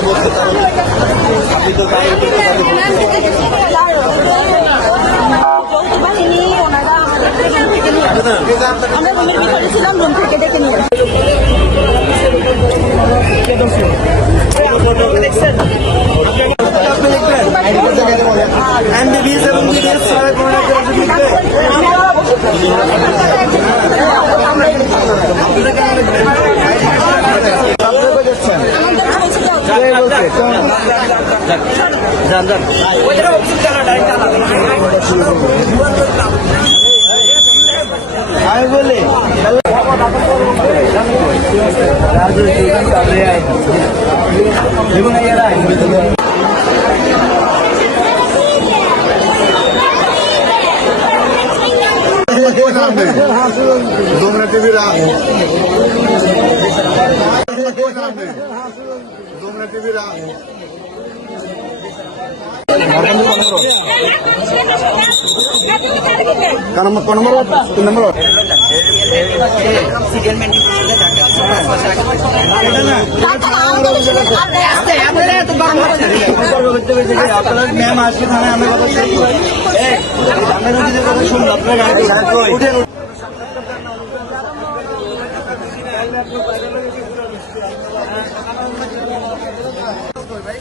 করতে বলছে কারণ আপনি তো তাই। আমরা রুমের ভিতরে ছিলাম রুম থেকে ডেকে নিয়ে। এমবিবিএস এবং বিবিএস ছাড়া কোনো একটা যান যান আমি বলি Tibira. Domnule Tibira. কোন নম্বর তিন নম্বর আপনার ম্যাম আসবে থানায় আমি আমরা কথা শুনব আপনার গাড়ি উঠেন